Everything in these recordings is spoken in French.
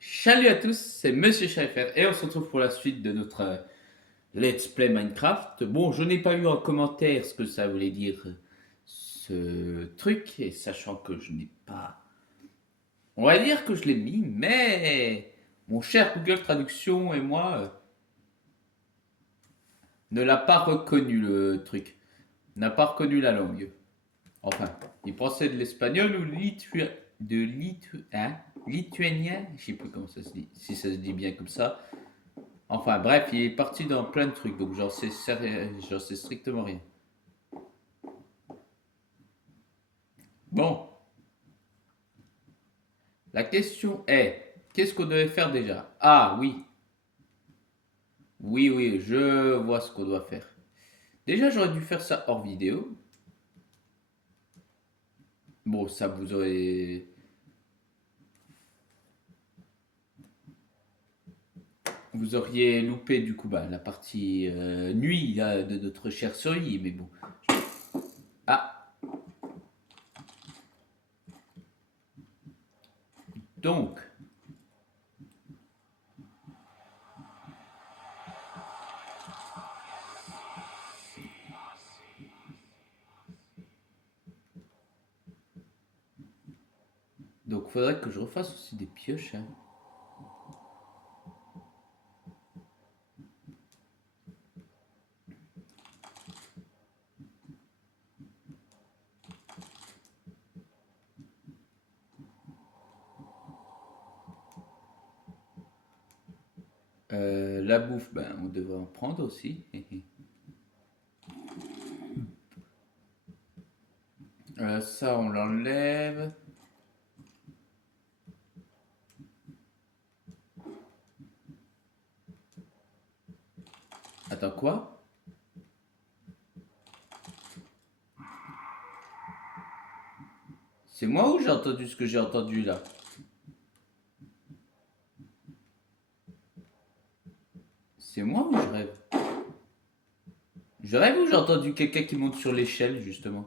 Salut à tous, c'est Monsieur Schaffer et on se retrouve pour la suite de notre Let's Play Minecraft. Bon, je n'ai pas eu en commentaire ce que ça voulait dire ce truc, et sachant que je n'ai pas... On va dire que je l'ai mis, mais mon cher Google Traduction et moi ne l'a pas reconnu le truc, n'a pas reconnu la langue. Enfin, il pensait de l'espagnol ou lituanien, je sais plus comment ça se dit, si ça se dit bien comme ça. Enfin bref, il est parti dans plein de trucs, donc j'en sais strictement rien. Bon, la question est, qu'est-ce qu'on devait faire déjà? Ah oui, oui, je vois ce qu'on doit faire. Déjà, j'aurais dû faire ça hors vidéo. Bon, ça vous auriez loupé du coup la partie nuit là, de notre chère Sori, mais bon. Ah, donc, faudrait que je refasse aussi des pioches. Hein. La bouffe, ben, on devrait en prendre aussi. Ça, on l'enlève. Attends, quoi? C'est moi ou j'ai entendu ce que j'ai entendu là? C'est moi ou je rêve? Je rêve ou j'ai entendu quelqu'un qui monte sur l'échelle justement?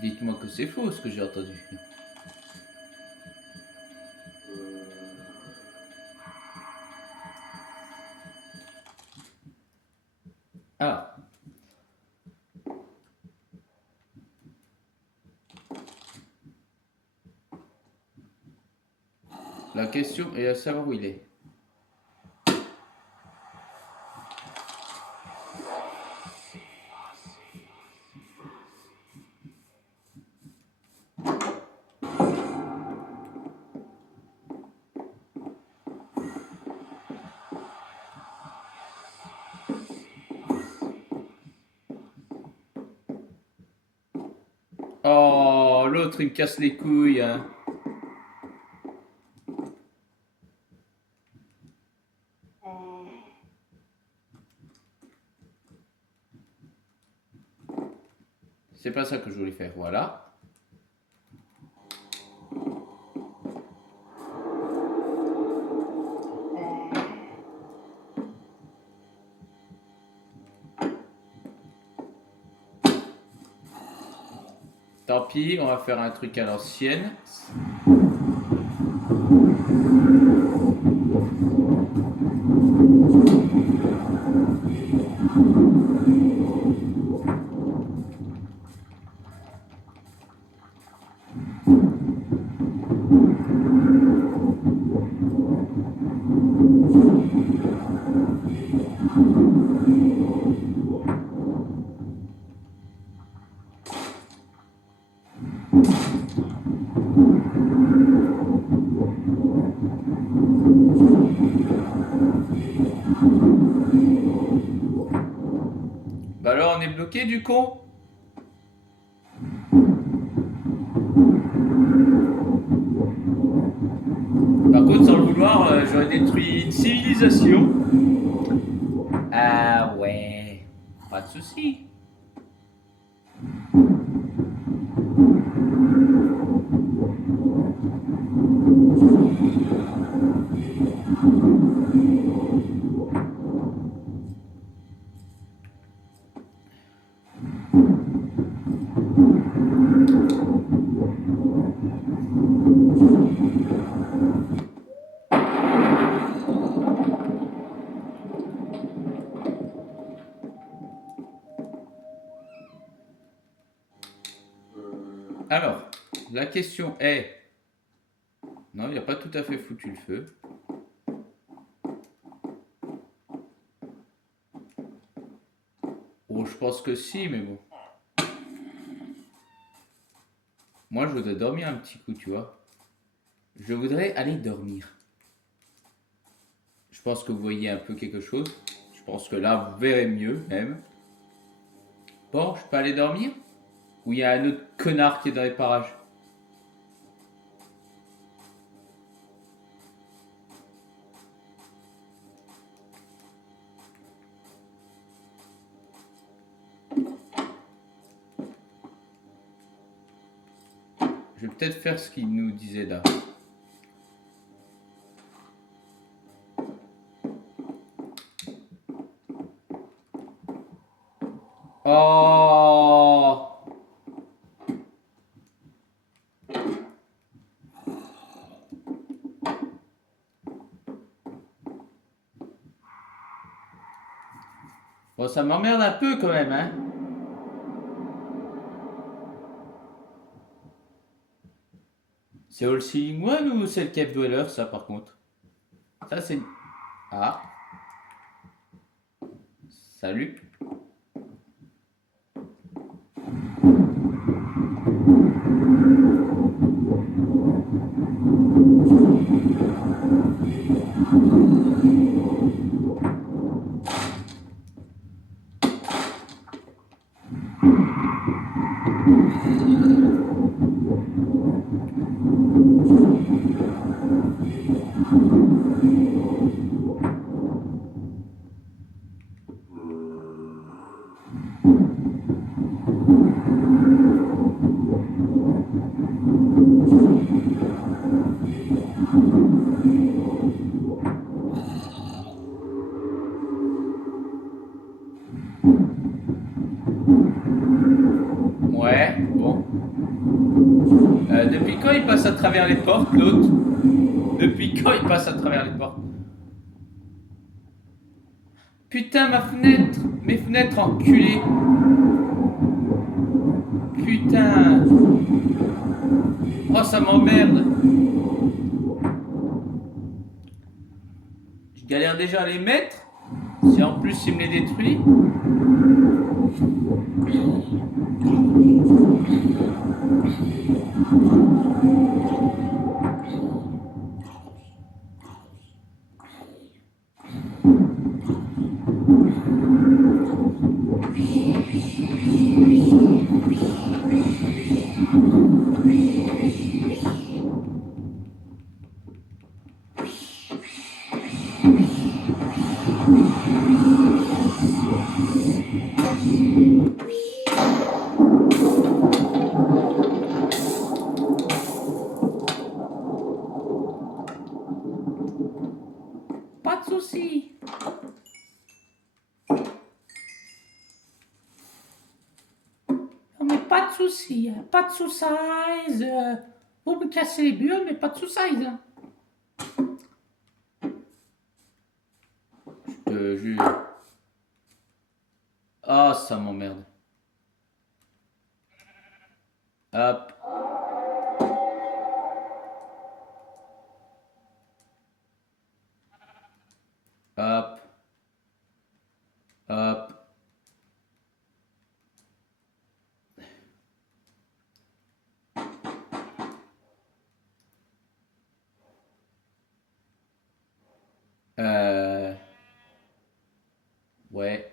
Dites-moi que c'est faux ce que j'ai entendu. Ah, la question est à savoir où il est. Oh, l'autre il me casse les couilles. Hein. C'est pas ça que je voulais faire, voilà. Tant pis, on va faire un truc à l'ancienne. Bah alors on est bloqué du con. Par contre, sans le vouloir, j'aurais détruit une civilisation. Ah ouais, pas de soucis. Alors, la question est... Non, il n'a pas tout à fait foutu le feu. Oh, je pense que si, mais bon. Moi, je voudrais dormir un petit coup, tu vois. Je voudrais aller dormir. Je pense que vous voyez un peu quelque chose. Je pense que là, vous verrez mieux, même. Bon, je peux aller dormir? Ou il y a un autre connard qui est dans les parages? Je vais peut-être faire ce qu'il nous disait là. Oh! Bon, ça m'emmerde un peu quand même, hein. C'est All Seeing One ou c'est le Cave Dweller, ça, par contre? Ça, c'est... Ah. Salut. Ouais, bon. Depuis quand il passe à travers les portes, l'autre? Depuis quand il passe à travers les portes? Putain, ma fenêtre! Mes fenêtres enculées! Putain! Oh, ça m'emmerde! Je galère déjà à les mettre. Si en plus il me les détruit. Pas de soucis. Non, mais pas de soucis. Pas de sous-size. Vous me cassez les burnes, mais pas de sous-size. Je te jure. Ah, ça m'emmerde. Hop. Hop. Hop. Ouais.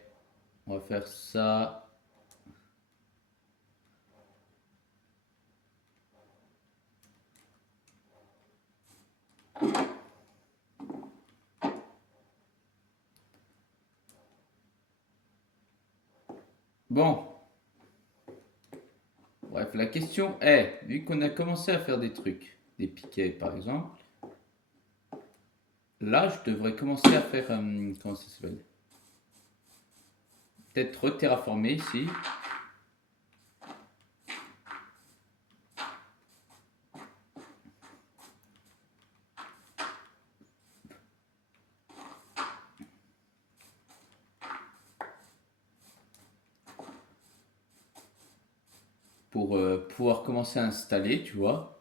On va faire ça. Bon. Bref, la question est, vu qu'on a commencé à faire des trucs, des piquets par exemple, là je devrais commencer à faire, comment ça s'appelle? Peut-être reterraformer ici. pour pouvoir commencer à installer, tu vois.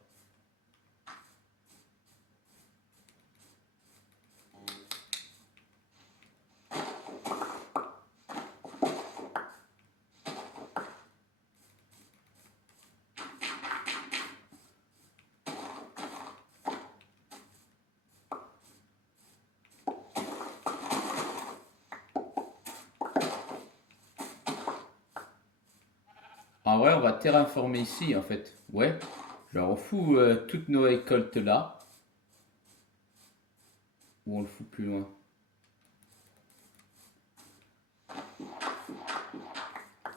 En vrai, on va terraformer ici, en fait. Ouais. Genre, on fout toutes nos récoltes là. Ou on le fout plus loin.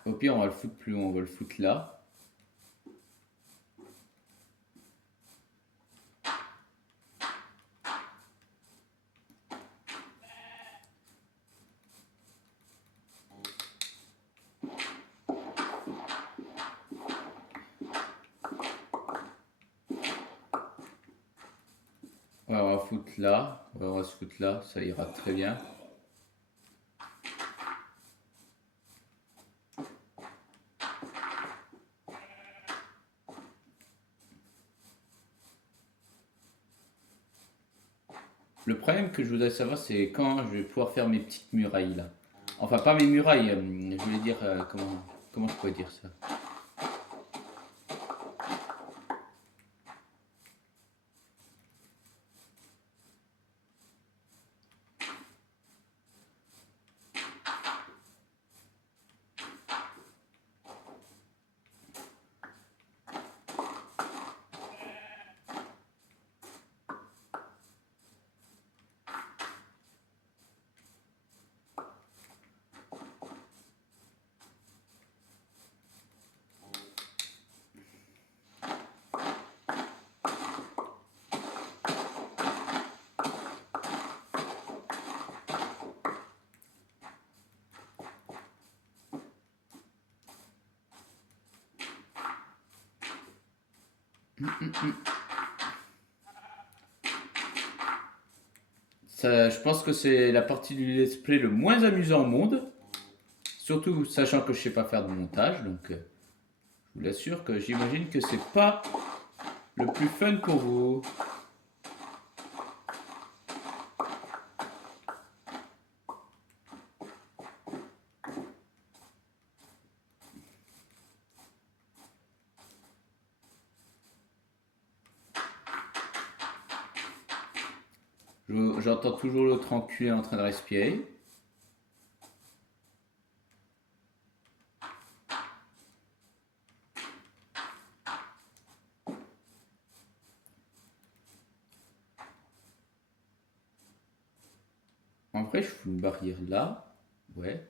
Au pire, on va le foutre plus loin. On va le foutre là. Ouais, on va foutre là. Ouais, on va se foutre là. Ça ira très bien. Le problème que je voudrais savoir, c'est quand je vais pouvoir faire mes petites murailles là. Enfin, pas mes murailles, je voulais dire, comment je pourrais dire ça? Ça, je pense que c'est la partie du let's play le moins amusant au monde. Surtout sachant que je sais pas faire de montage, donc je vous l'assure que j'imagine que c'est pas le plus fun pour vous. J'entends toujours l'autre enculé en train de respirer. En vrai, je fous une barrière là. Ouais.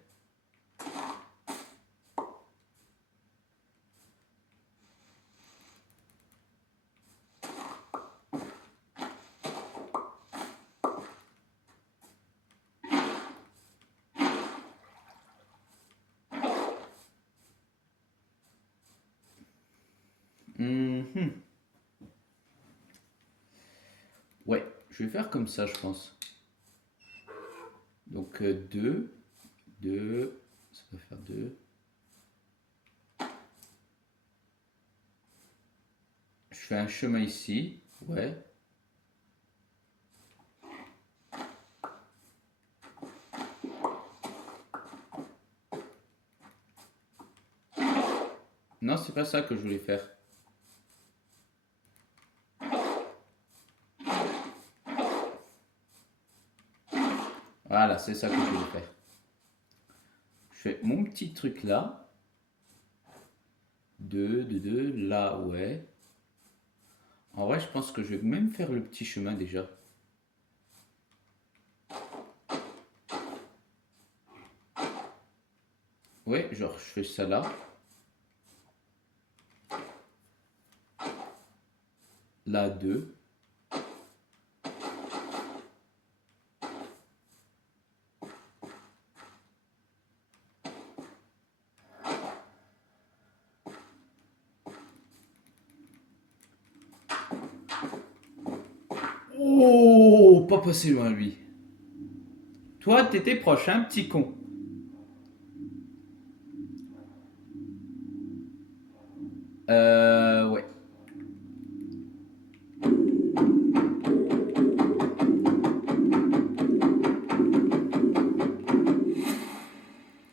Mhm. Ouais, je vais faire comme ça, je pense. Donc 2, 2, ça va faire 2. Je fais un chemin ici, ouais. Non, c'est pas ça que je voulais faire. Voilà, c'est ça que je voulais faire. Je fais mon petit truc là. 2, 2, 2, là, ouais. En vrai, je pense que je vais même faire le petit chemin déjà. Ouais, genre je fais ça là. Là, 2. Oh, pas passé loin lui. Toi, t'étais proche, hein, petit con. Ouais.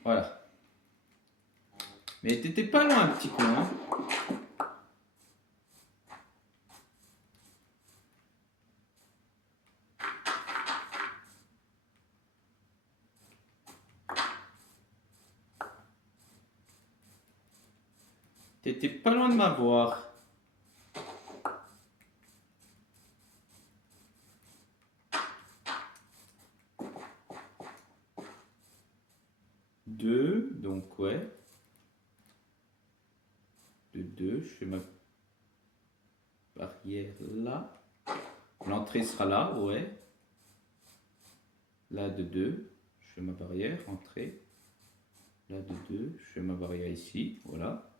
Voilà. Mais t'étais pas loin, petit con, hein. T'étais pas loin de m'avoir. Deux, donc ouais. De deux, je fais ma barrière là. L'entrée sera là, ouais. Là de deux, je fais ma barrière, entrée. Là de deux, je fais ma barrière ici, voilà.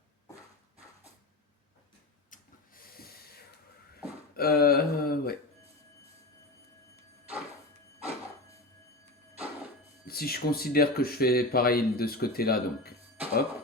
Ouais. Si je considère que je fais pareil de ce côté-là, donc hop.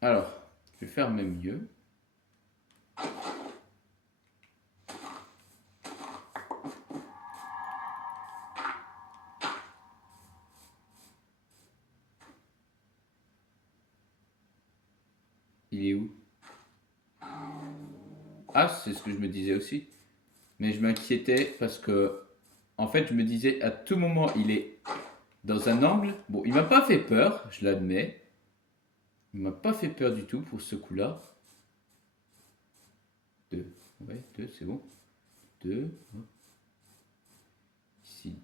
Alors, je vais faire même mieux. Il est où? Ah, c'est ce que je me disais aussi. Mais je m'inquiétais parce que, en fait, je me disais à tout moment, il est dans un angle. Bon, il m'a pas fait peur, je l'admets. Il m'a pas fait peur du tout pour ce coup-là. Deux. Ouais, deux, c'est bon. Deux. Ici,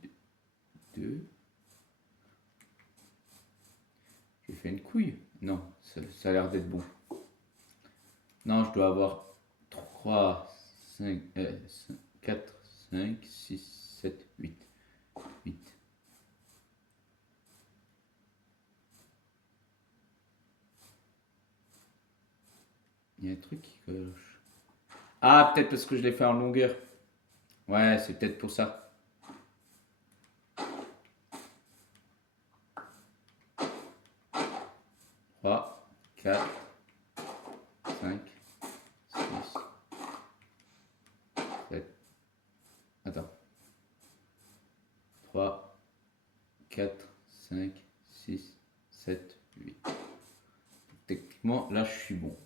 deux. J'ai fait une couille. Non, ça a l'air d'être bon. Non, je dois avoir 3, 5, 4, 5, 6, 7, 8. 8. Il y a un truc qui cloche. Ah, peut-être parce que je l'ai fait en longueur. Ouais, c'est peut-être pour ça. Trois, 4, 5, 6, 7. Attends. 3, 4, 5, 6, 7, 8. Techniquement, là, je suis bon.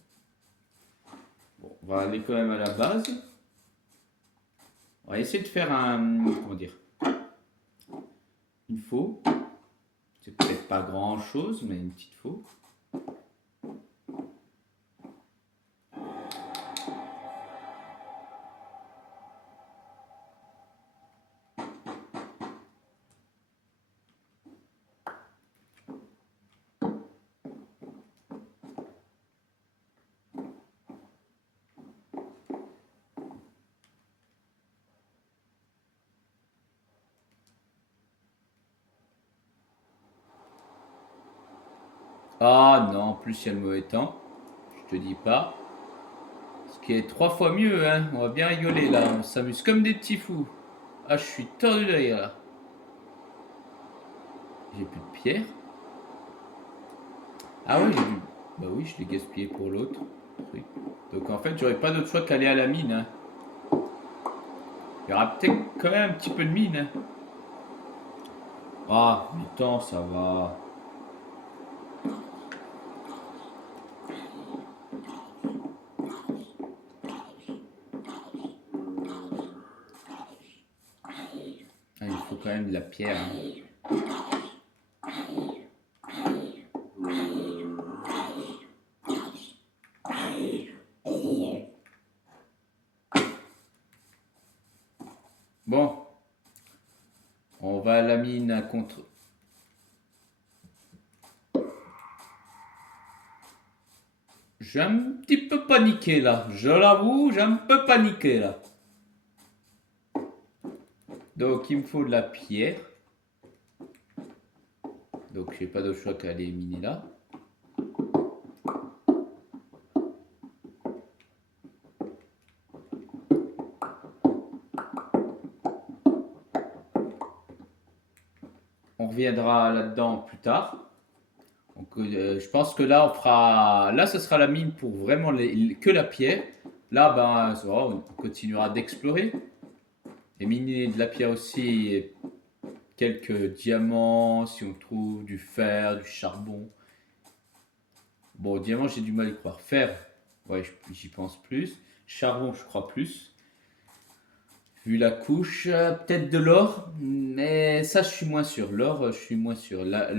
Bon, on va aller quand même à la base. On va essayer de faire un... Comment dire? Une faux. C'est peut-être pas grand-chose, mais une petite faux. Ah non, en plus il y a le mauvais temps. Je te dis pas. Ce qui est 3 fois mieux, hein. On va bien rigoler là. On s'amuse comme des petits fous. Ah, je suis tordu de rire là. J'ai plus de pierre. Ah ouais, j'ai dû. Bah oui, je l'ai gaspillé pour l'autre truc. Donc en fait, j'aurais pas d'autre choix qu'aller à la mine, hein. Il y aura peut-être quand même un petit peu de mine, hein. Ah, du temps, ça va. Ah, il faut quand même de la pierre, hein. Bon, on va à la mine à contre. J'ai un petit peu paniqué là. Je l'avoue, j'ai un peu paniqué là. Donc il me faut de la pierre. Donc j'ai pas d'autre choix qu'à aller miner là. reviendra là-dedans plus tard. Donc, je pense que là, on fera. Là, ce sera la mine pour vraiment que la pierre. Là, ben, ça va, on continuera d'explorer. Et miner de la pierre aussi, et quelques diamants, si on trouve du fer, du charbon. Bon, diamant, j'ai du mal à y croire. Fer, ouais, j'y pense plus. Charbon, je crois plus. Vu la couche, peut-être de l'or, mais ça, je suis moins sûr. L'or, je suis moins sûr. Là,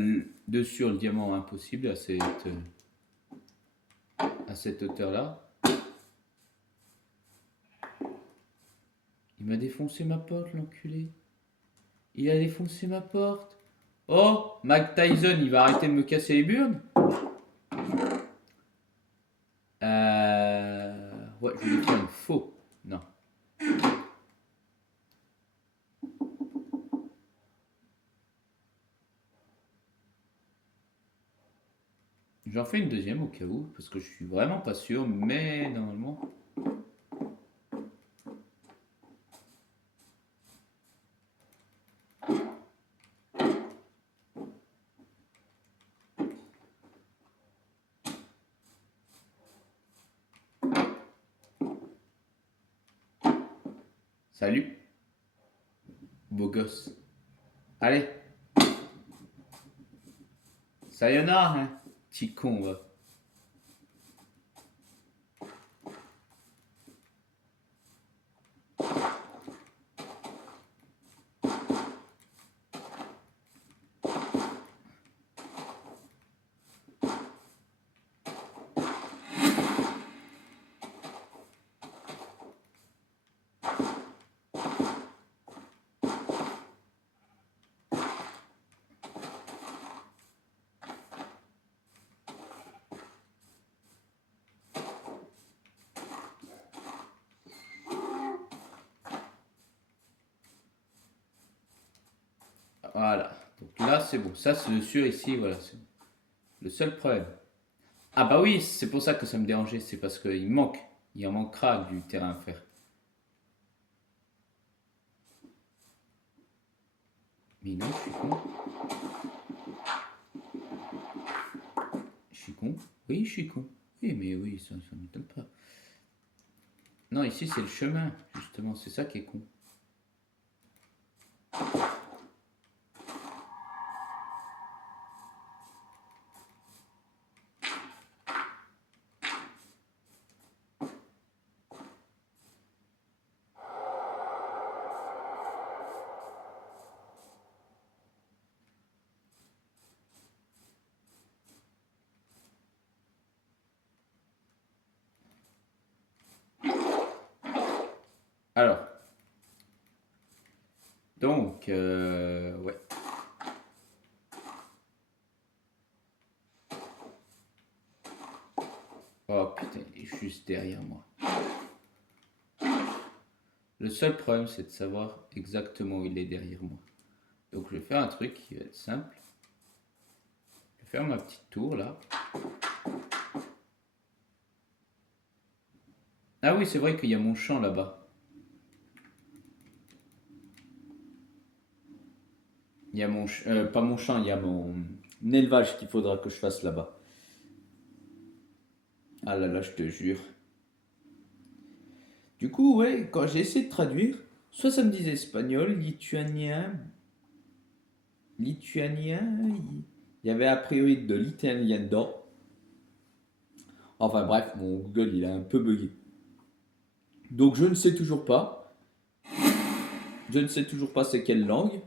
dessus, le diamant, impossible à cette hauteur-là. Il m'a défoncé ma porte, l'enculé. Il a défoncé ma porte. Oh, Mike Tyson, il va arrêter de me casser les burnes. Ouais, je vais faire une faux. Non. J'en fais une deuxième au cas où, parce que je suis vraiment pas sûr, mais normalement. Salut, beau gosse. Allez, sayonara, hein. Petit con, va. Voilà. Donc là, c'est bon. Ça, c'est sûr ici, voilà. C'est le seul problème. Ah bah oui, c'est pour ça que ça me dérangeait. C'est parce qu'il manque. Il en manquera du terrain à faire. Mais non, je suis con. Je suis con. Oui, je suis con. Oui, mais oui, ça ne m'étonne pas. Non, ici, c'est le chemin, justement. C'est ça qui est con. Alors, donc, ouais. Oh putain, il est juste derrière moi. Le seul problème, c'est de savoir exactement où il est derrière moi. Donc, je vais faire un truc qui va être simple. Je vais faire ma petite tour là. Ah oui, c'est vrai qu'il y a mon champ là-bas. Il y a pas mon champ, il y a mon élevage qu'il faudra que je fasse là-bas. Ah là là, je te jure. Du coup, ouais, quand j'ai essayé de traduire, soit ça me disait espagnol, lituanien, il y avait a priori de l'italien dedans. Enfin bref, mon Google il a un peu bugué. Donc je ne sais toujours pas. Je ne sais toujours pas c'est quelle langue.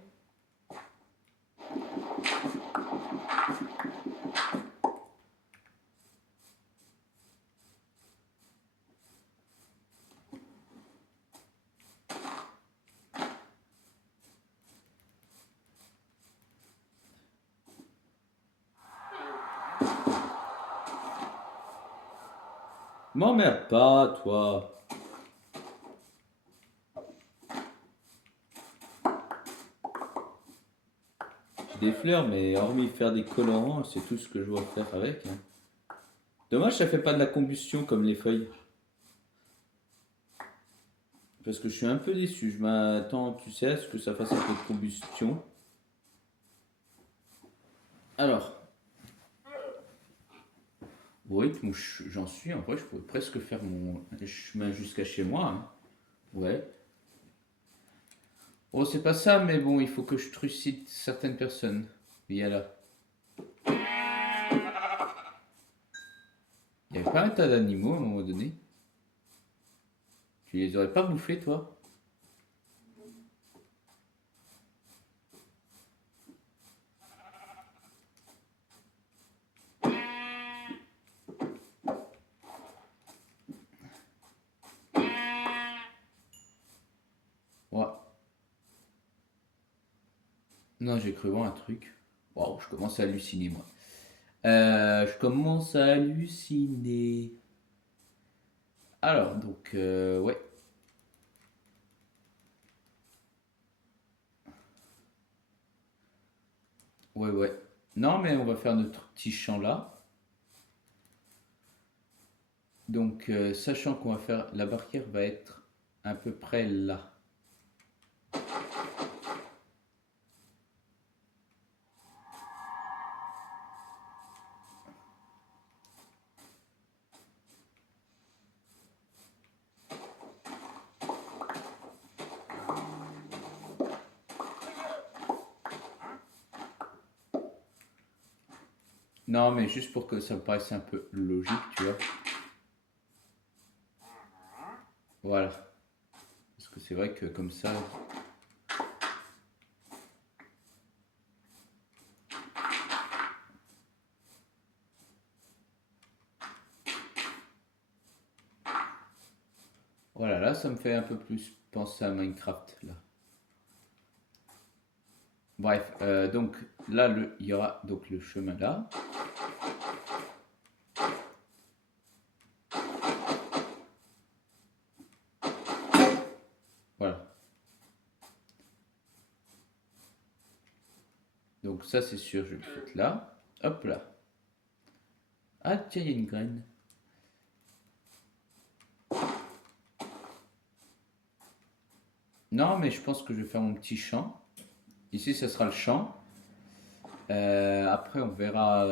M'emmerde pas, toi. J'ai des fleurs, mais hormis faire des colorants, c'est tout ce que je dois faire avec, hein. Dommage, ça fait pas de la combustion comme les feuilles. Parce que je suis un peu déçu. Je m'attends, tu sais, à ce que ça fasse un peu de combustion. Alors, oui, j'en suis. En vrai, je pourrais presque faire mon chemin jusqu'à chez moi, hein. Ouais. Oh, c'est pas ça, mais bon, il faut que je trucide certaines personnes. Via là. Il y avait pas un tas d'animaux à un moment donné. Tu les aurais pas bouffés, toi? Ouais. Non, j'ai cru voir un truc. Waouh, je commence à halluciner, moi. Je commence à halluciner. Alors, donc, ouais. Ouais, ouais. Non, mais on va faire notre petit champ là. Donc, sachant qu'on va faire, la barrière va être à peu près là. Non, mais juste pour que ça me paraisse un peu logique, tu vois. Voilà. Parce que c'est vrai que comme ça. Voilà, là, ça me fait un peu plus penser à Minecraft, là. Bref, donc là, il y aura donc le chemin là. Voilà. Donc ça, c'est sûr, je vais le foutre là. Hop là. Ah, tiens, il y a une graine. Non, mais je pense que je vais faire mon petit champ. Ici, ce sera le champ. Après, on verra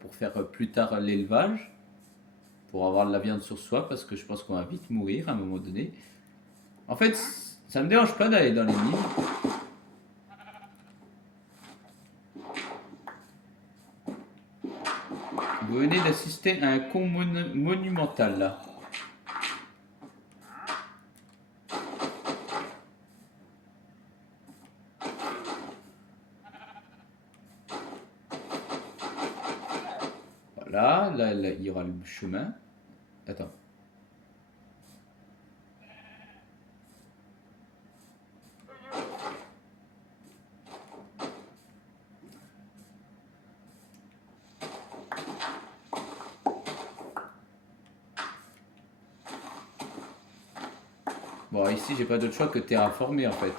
pour faire plus tard l'élevage, pour avoir de la viande sur soi, parce que je pense qu'on va vite mourir à un moment donné. En fait, ça me dérange pas d'aller dans les mines. Vous venez d'assister à un con monumental là. Voilà, là, il y aura le chemin. Attends. Bon, ici, j'ai pas d'autre choix que terraformer en fait.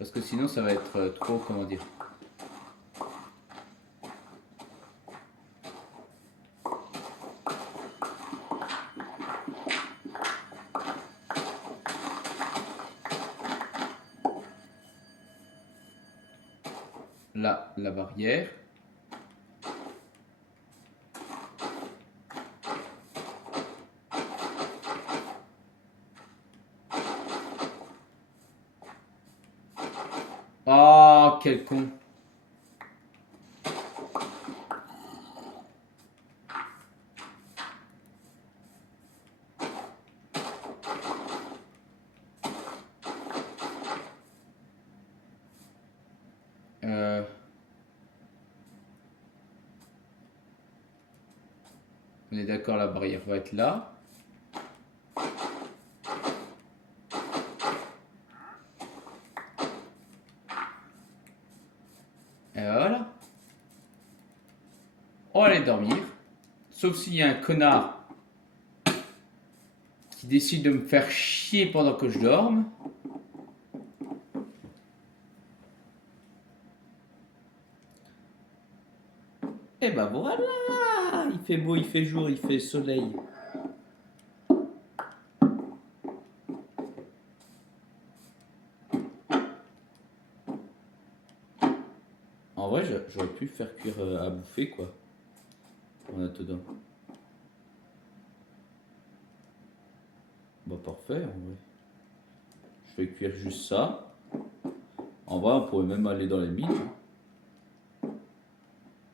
Parce que sinon, ça va être trop, comment dire. Là, la barrière. Oh, quel con. Euh, on est d'accord, la barrière va être là. Et voilà. On va aller dormir. Sauf s'il y a un connard qui décide de me faire chier pendant que je dorme. Et ben voilà. Il fait beau, il fait jour, il fait soleil. En vrai, j'aurais pu pu faire cuire à bouffer quoi. En attendant. Bah parfait en vrai. Je fais cuire juste ça. En vrai on pourrait même aller dans les mines.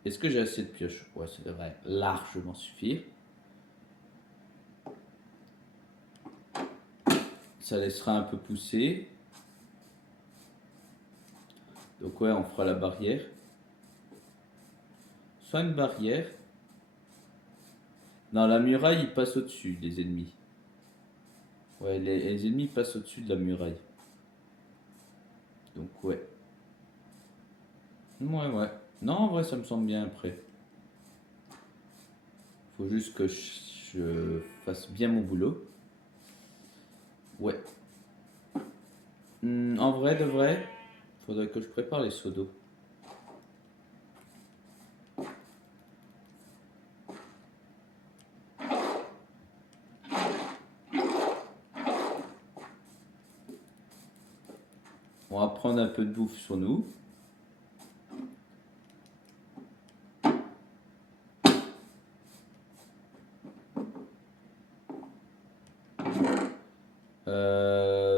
Est-ce que j'ai assez de pioches? Ouais, ça devrait largement suffire. Ça laissera un peu pousser. Donc ouais, on fera la barrière. Soit une barrière. Non, la muraille, il passe au-dessus des ennemis. Ouais, les ennemis passent au-dessus de la muraille. Donc ouais. Ouais. Non, en vrai, ça me semble bien après. Faut juste que je fasse bien mon boulot. Ouais. En vrai, de vrai, faudrait que je prépare les seaux d'eau. On va prendre un peu de bouffe sur nous.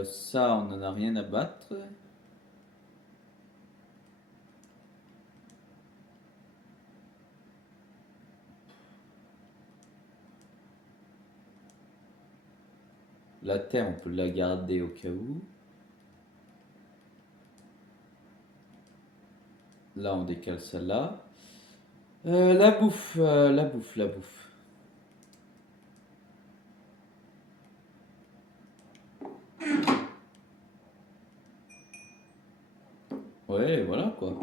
Ça, on n'en a rien à battre. La terre, on peut la garder au cas où. Là, on décale ça là. La bouffe. Ouais, voilà quoi.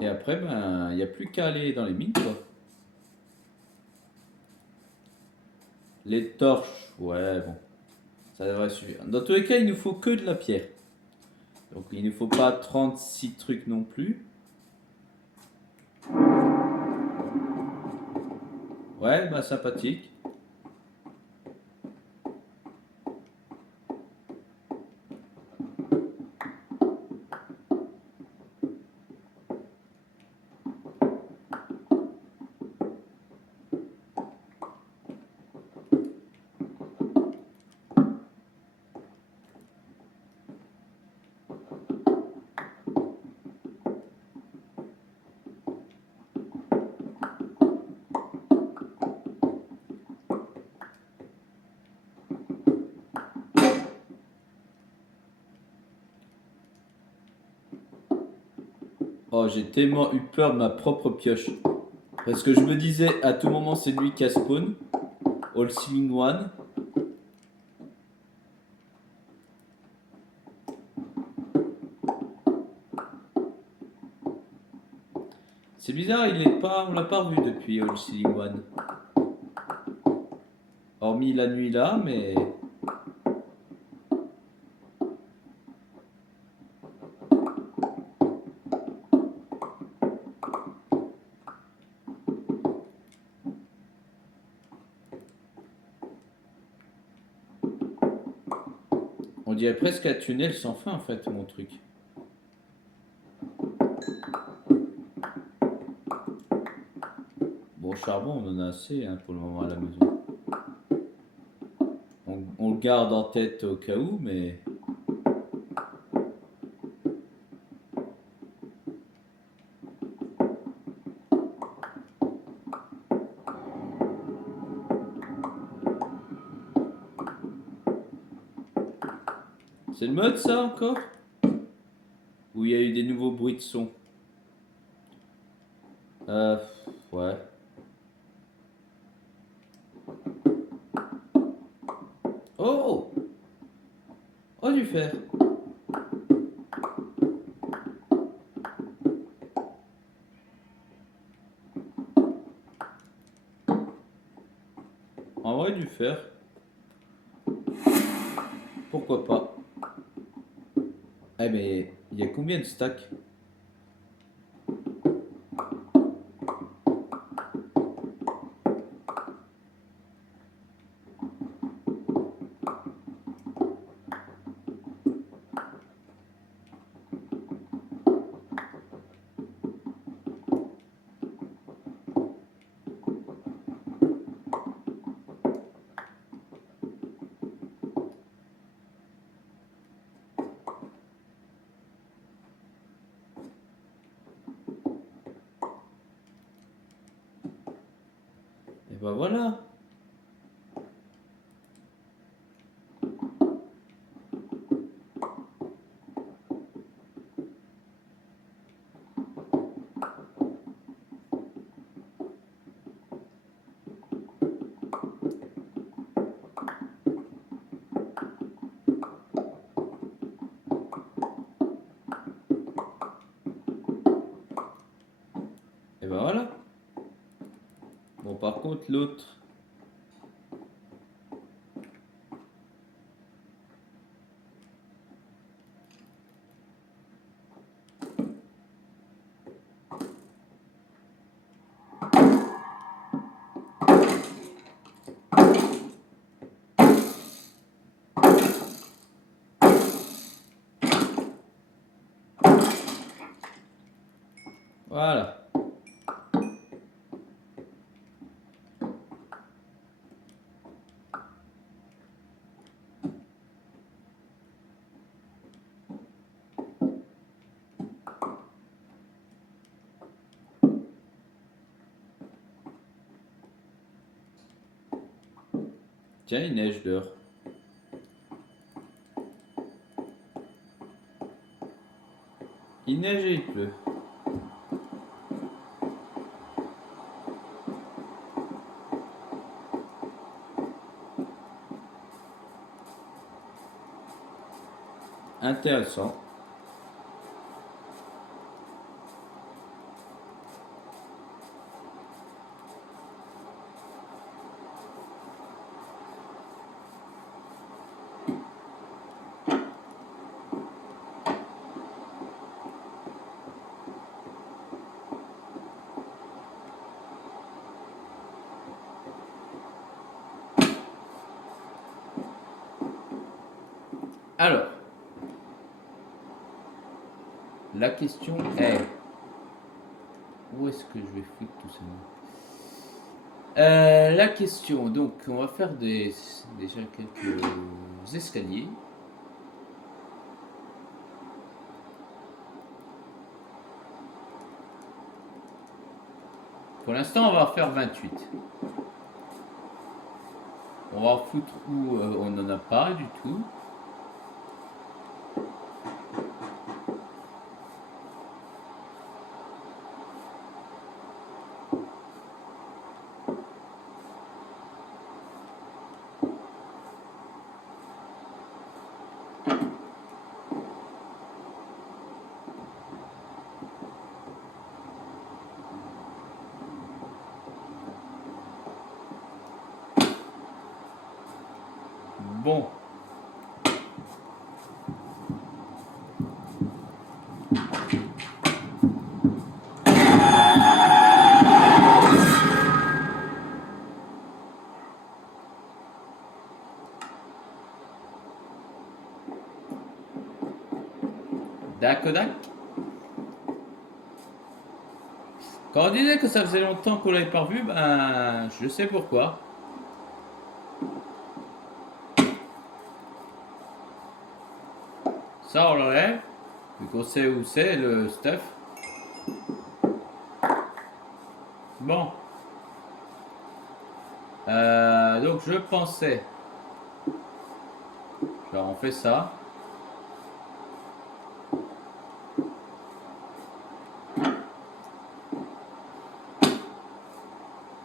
Et après, ben, il n'y a plus qu'à aller dans les mines quoi. Les torches, ouais, bon. Ça devrait suffire. Dans tous les cas, il nous faut que de la pierre. Donc il ne faut pas 36 trucs non plus. Ouais, bah sympathique. Oh, j'ai tellement eu peur de ma propre pioche. Parce que je me disais, à tout moment, c'est lui qui a spawn. All Sealing One. C'est bizarre, on l'a pas revu depuis All Sealing One. Hormis la nuit là, mais... On dirait presque un tunnel sans fin en fait, mon truc. Bon, charbon, on en a assez hein, pour le moment à la maison. On le garde en tête au cas où, mais... C'est le mode ça encore? Où il y a eu des nouveaux bruits de son? Euh... Ouais. Oh! Oh, du fer! En vrai, du fer. Pourquoi pas? Eh mais, il y a combien de stacks? ben voilà. Et ben voilà. Bon, par contre, l'autre. Voilà. Tiens, il neige dehors. Il neige et il pleut. Intéressant. Alors, la question est, où est-ce que je vais foutre tout ça? La question, donc, on va faire déjà quelques escaliers. Pour l'instant, on va faire 28. On va en foutre où on n'en a pas du tout. Bon. Dakodak. Quand on disait que ça faisait longtemps qu'on l'avait pas revu, ben, je sais pourquoi. Ça, on l'enlève, vu qu'on sait où c'est le stuff. Bon. Donc, je pensais. Alors, on fait ça.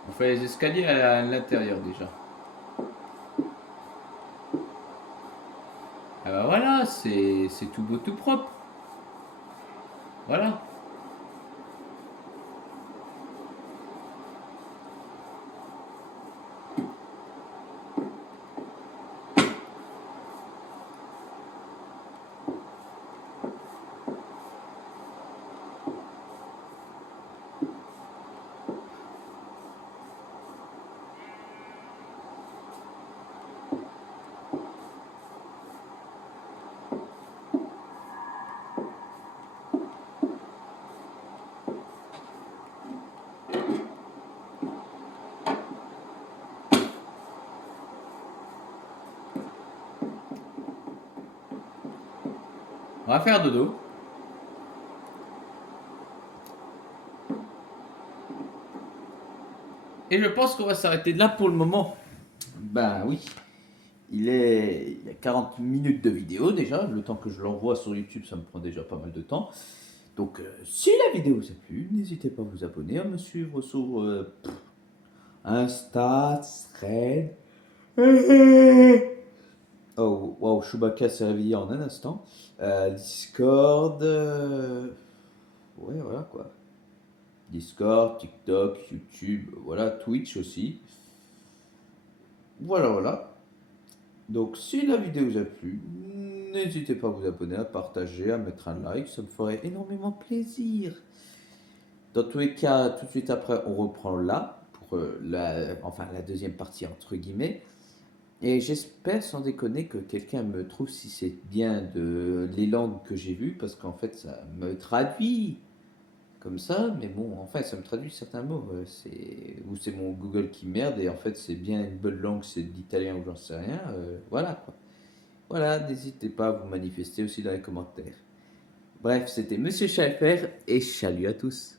On fait les escaliers à l'intérieur déjà. Ah bah voilà, c'est tout beau, tout propre. Voilà. On va faire dodo. Et je pense qu'on va s'arrêter là pour le moment. Ben oui, il y a 40 minutes de vidéo déjà. Le temps que je l'envoie sur YouTube, ça me prend déjà pas mal de temps. Donc, si la vidéo vous a plu, n'hésitez pas à vous abonner, à me suivre sur Insta, Thread. Oh, wow, Chewbacca s'est réveillé en un instant. Discord. Ouais, voilà quoi. Discord, TikTok, YouTube, voilà, Twitch aussi. Voilà, voilà. Donc, si la vidéo vous a plu, n'hésitez pas à vous abonner, à partager, à mettre un like, ça me ferait énormément plaisir. Dans tous les cas, tout de suite après, on reprend là, pour la deuxième partie, entre guillemets. Et j'espère, sans déconner, que quelqu'un me trouve si c'est bien de les langues que j'ai vues, parce qu'en fait, ça me traduit comme ça, mais bon, enfin, ça me traduit certains mots. Ou c'est mon Google qui merde, et en fait, c'est bien une bonne langue, c'est de l'italien ou j'en sais rien. Voilà, quoi. Voilà, n'hésitez pas à vous manifester aussi dans les commentaires. Bref, c'était Monsieur Schaffer, et salut à tous.